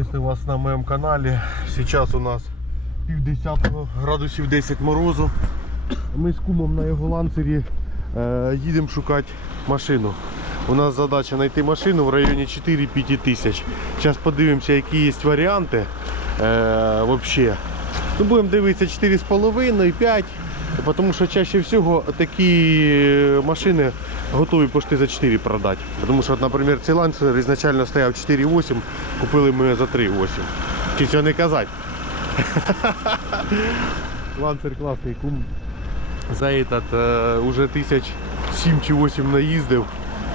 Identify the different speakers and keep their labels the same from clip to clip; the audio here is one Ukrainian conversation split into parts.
Speaker 1: Приветствую вас на моем канале. Сейчас у нас півдесятого градусів 10 морозу. Ми з кумом на його ланцері е, їдемо шукати машину. У нас задача знайти машину в районі 4-5 тисяч. Зараз подивимося, які є варіанти. Е, вообще. Ну, будемо дивитися 4,5, 5. Тому що чаще всього такі машини готові пошти за 4 продати. Тому що, наприклад, цей ланцер ізначально стояв 4,8, купили ми за 3,8. Чи цього не казати? Ланцер класний кум. За этот е, уже тисяч 7 чи 8 наїздив.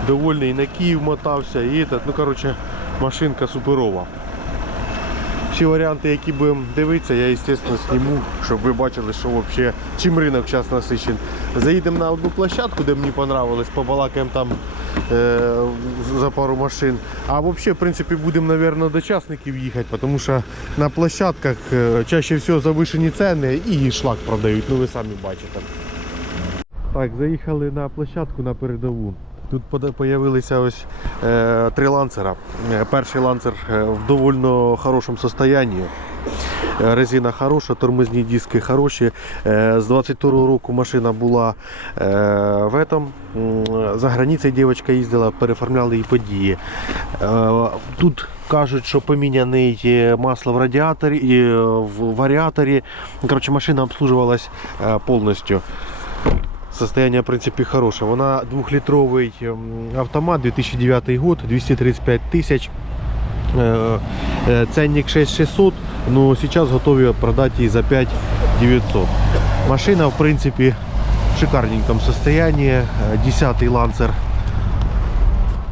Speaker 1: Довольний на Київ мотався. І этот, ну коротше, машинка суперова. Всі варіанти, які будемо дивитися, я, звісно, зніму, щоб ви бачили, що взагалі, чим ринок зараз насичений. Заїдемо на одну площадку, де мені понравилось, побалакаємо там е, за пару машин. А взагалі, в принципі, будемо, мабуть, до частників їхати, тому що на площадках е, чаще всього завишені ціни і шлак продають, ну ви самі бачите. Так, заїхали на площадку на передову. Тут появилися ось е, три ланцера. Е, Перший ланцер е, в довольно хорошому стані. Е, Резина хороша, тормозні диски хороші. З 22 року машина була в этом. За границею дівчинка їздила, переформляли її події. Тут кажуть, що поміняний масло в радіаторі, в варіаторі. Коротше, машина обслужувалась повністю. Состояние, в принципе, хорошее. Вона двухлитровый м, автомат, 2009 год, 235 тысяч. Э, э, Ценник 6600, но сейчас готові продать її за 5900. Машина, в принципе, в шикарненьком состоянии. Э, 10 ланцер.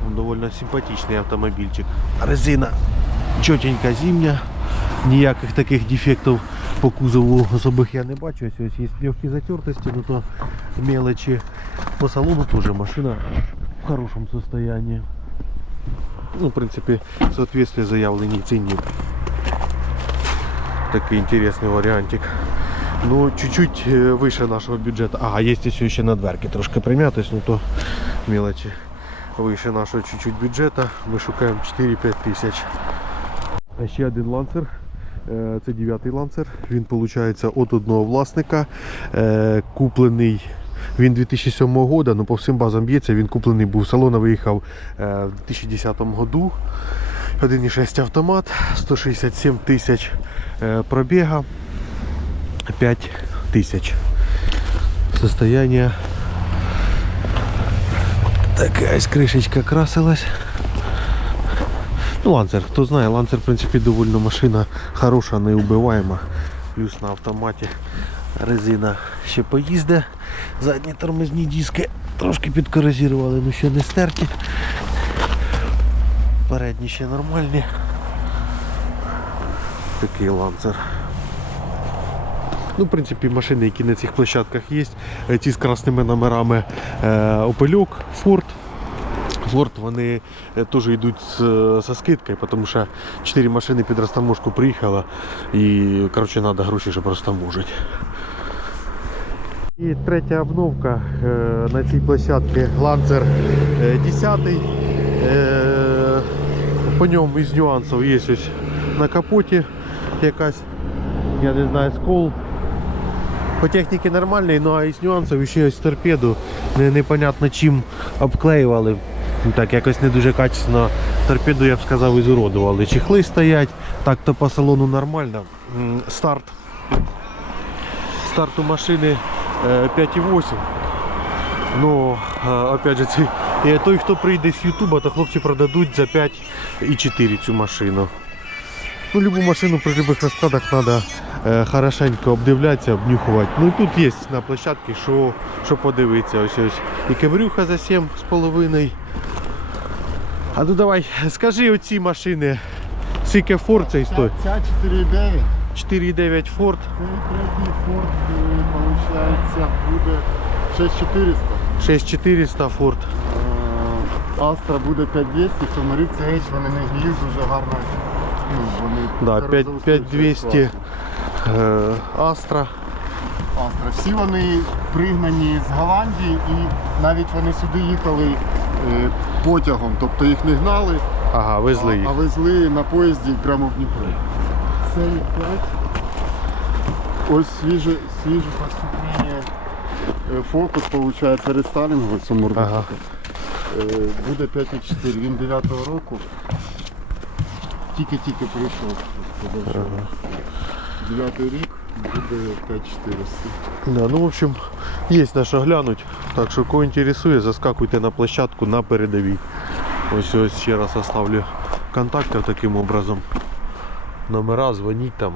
Speaker 1: Он довольно симпатичный автомобильчик. Резина чотенька зимня. Ніяких таких дефектів по кузову особих я не бачу. Ось ось є легкі затертості, но то мелочі. По салону теж машина в хорошому состоянии. Ну, в принципі, соответствие заявленій ціні. Такий інтересний варіантик. Ну, чуть-чуть е, вище нашого бюджету. Ага, є ось ще на дверки трошки прим'ятись, ну то мелочі. Вище нашого чуть-чуть бюджету. Ми шукаємо 4-5 тисяч. А Ще один ланцер. Е, Це дев'ятий ланцер. Він виходить від одного власника. Е, Куплений він 2007 року, ну по всім базам б'ється. Він куплений був. Салона виїхав е, в 2010 году. 1,6 автомат, 167 тисяч пробіга, 5 тисяч. Состояние. Така ось кришечка красилась. Ну, ланцер, хто знає, ланцер, в принципі, довольно машина хороша, неубиваема. Плюс на автоматі резина ще поїзде. Задні тормозні диски трошки підкорозірували, але ще не стерті. Передні ще нормальні. Такий ланцер. Ну, в принципі, машини, які на цих площадках є, е, ті з красними номерами е, Opelюк, Ford. Вони е, теж йдуть со скидкою, тому що 4 машини під розтаможку приїхало і коротше, треба гроші, щоб розтаможити. І третя обновка е, на цій площадці Lancer е, 10. Е, по ньому із нюансів є ось на капоті якась, я не знаю, скол. По техніці нормальний, ну а із нюансів ще ось торпеду непонятно чим обклеювали. Ну, Так якось не дуже качественно торпеду, я б сказав, ізуродували. Чехли стоять, так то по салону нормально. Старт. Старт у машини е, 5,8. Ну, е, опять же, е, той, хто прийде з Ютуба, то хлопці продадуть за 5,4 цю машину. Ну, любу машину при любых розкладах треба е, хорошенько обдивлятися, обнюхувати. Ну тут є на площадці, що, що подивитися. Ось ось. І кеврюха за 7,5. А ну давай, скажи оці машини. Скільки Ford цей стоїть?
Speaker 2: Ця 4,9.
Speaker 1: 4,9 Ford,
Speaker 2: третій Ford, виходить, буде 6400.
Speaker 1: 6400 Ford.
Speaker 2: Е, Astra буде 5200, Фомарик CH, вони не гніють дуже гарно. Ну, вони
Speaker 1: Да, 5, 5200
Speaker 2: класні.
Speaker 1: е, Astra.
Speaker 2: Astra. Всі вони пригнані з Голландії і навіть вони сюди їхали е, потягом, тобто їх не гнали,
Speaker 1: Ага, везли їх.
Speaker 2: А, а везли на поїзді прямо в Дніпро. Це їх 5. Ось свіже, свіже поступлення. Е, Фокус, виходить, рестайлінговий сумурбу.
Speaker 1: Ага.
Speaker 2: Буде 5,4. Він 9-го року. Тільки-тільки прийшов. Ага. 9 рік буде 5400.
Speaker 1: Да, ну, в общем, є на що глянуть. Так що, кого інтересує, заскакуйте на площадку на передовій. Ось ось ще раз оставлю контакти таким образом. Номера, дзвоніть там.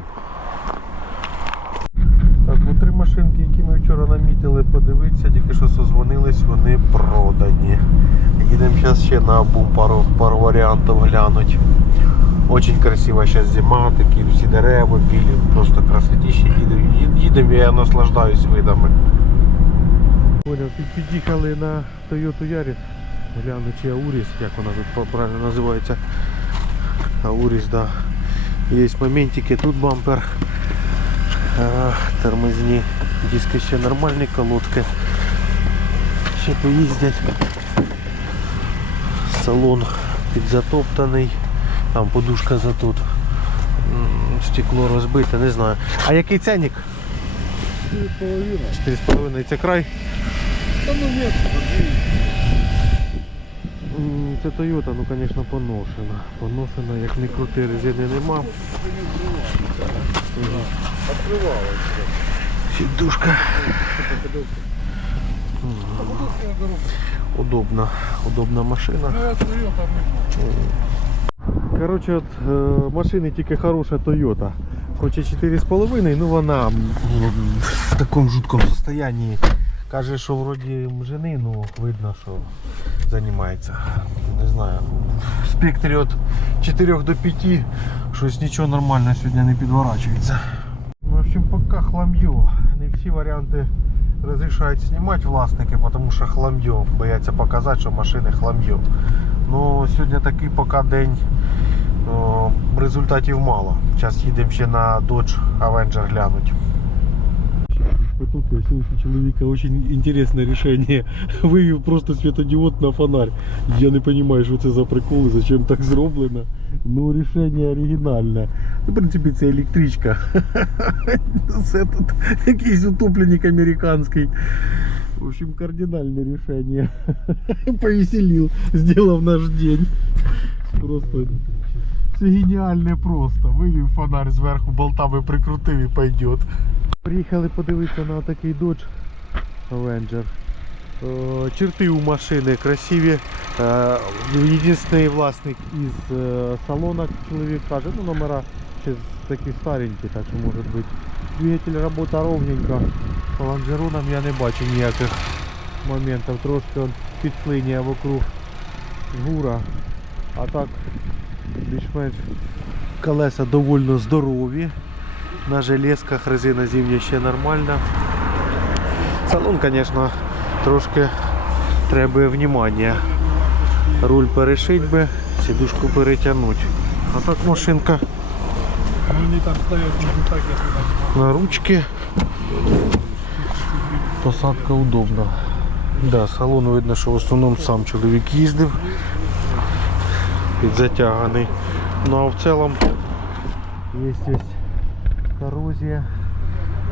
Speaker 1: Так, ну три машинки, які ми вчора намітили, подивитися, тільки що созвонились, вони продані. Їдемо зараз ще на бум пару, пару варіантів глянуть. Очень красива зараз зима, такі всі дерева білі, просто красотіще. Їдемо, їдемо, я наслаждаюсь видами. Понял, під'їхали на Toyota Yaris, гляну чи Ауріс, як вона тут правильно називається. Ауріс, да. Є моментики, тут бампер. Тормозні диски ще нормальні, колодки. Ще поїздять. Салон підзатоптаний. Там подушка за тут. Стекло розбите, не знаю. А який ценник? 4,5. Це край?
Speaker 2: Та ну ні,
Speaker 1: Це Toyota, ну звісно, поношена. Поношена, як не крути, резини нема.
Speaker 2: відкривалося.
Speaker 1: Сідушка. Удобна, удобна машина. Коротше, от, е, машини тільки хороша Toyota. Хоче 4,5, ну вона в такому жуткому состоянии. Каже, що вроді жени, ну видно, що займається. Не знаю. В спектрі від 4 до 5 щось нічого нормально сьогодні не підворачується. Ну, в общем, пока хлам'ю. Не всі варіанти розрішають знімати власники, тому що хлам'ю. Бояться показати, що машини хлам'ю. Ну, сьогодні такий поки день о, результатів мало. Зараз їдемо ще на Dodge Avenger глянуть. Тут у чоловіка дуже інтересне рішення. Вивів просто світодіод на фонарь. Я не розумію, що це за приколи, зачем так зроблено. Ну, рішення оригінальне. Ну, В принципі, це електричка. Це тут якийсь утопленник американський. В общем, кардинальне рішення. Повеселил, сделав наш день. Просто це геніальне просто. Вивів фонарь зверху, болтами прикрутив і пойдет. Приїхали подивитися на такий Dodge Avenger. Е, Черти у машини красиві. Е, Єдиний власник із е, салона чоловік каже, ну номера ще такі старенькі, так що може бути. Двигатель робота ровненько. По лонжеронам я не бачу ніяких моментів. Трошки он підслинює вокруг гура. А так більш-менш колеса доволі здорові. На железках резина зимня ще нормальна. Салон, звісно, трошки треба внимання. Руль перешить би, сідушку перетягнути. А так машинка
Speaker 3: Вони там стоять так,
Speaker 1: на ручки. Посадка удобна. Да, салон видно, що в основному сам чоловік їздив. Підзатяганий. Ну а в цілому є ось корозія.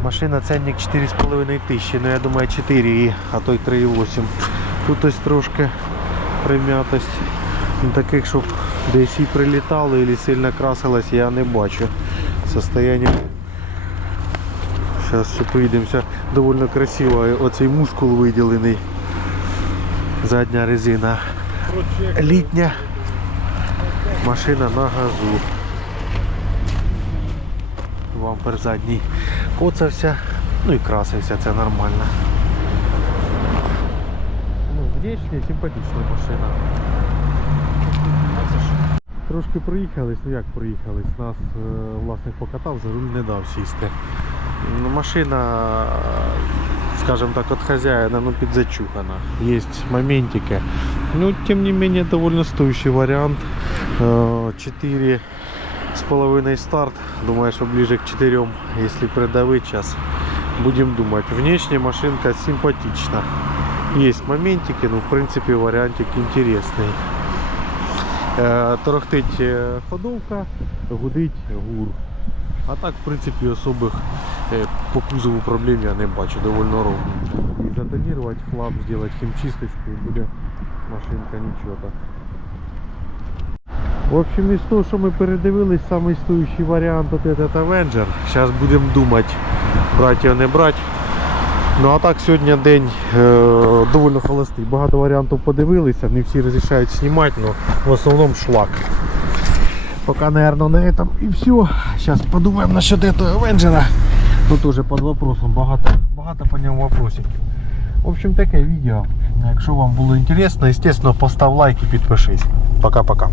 Speaker 1: Машина ценник 4,5 тисячі, ну я думаю 4, а то й 3,8. Тут ось трошки прим'ятость. Ну, Таких, щоб десь і прилітало, і сильно красилось, я не бачу. Состояние Зараз ще поїдемося. Довольно красиво. Оцей мускул виділений. Задня резина. Літня. Машина на газу. Вампер задній коцався, ну і красився, це нормально. Ну, Внічні симпатична машина. Трошки проїхались, ну як проїхались, нас е, власник покатав, за руль не дав сісти. Ну, машина, скажем так, от хозяина ну, підзачухана. Є моментики. Ну, тим не менее, довольно стоящий варіант. Е, 4 с половиной старт. Думаю, что ближе к 4, если придавить сейчас. Будем думать. Внешне машинка симпатична. Есть моментики, но в принципе вариантик интересный. Э, Торохтить э, ходовка, гудить гур. А так, в принципі, особых э, по кузову проблем я не бачу, Довольно ровно. І затонувати хлам, сделать химчисточку и буде машинка нічого. В общем, із того, що ми передивились, самий стоючий варіант от этот Avenger. Зараз будемо думати, брати його не брати. Ну а так сьогодні день е, доволі холостий. Багато варіантів подивилися, не всі розрішають знімати, але в основному шлак. Пока, наверное, на этом и все. Сейчас подумаем насчет этого Avenger. Тут уже под вопросом багато, багато по ньому вопросиків. В общем, таке відео. Якщо вам було інтересно, естественно, постав лайк і підпишись. Пока-пока.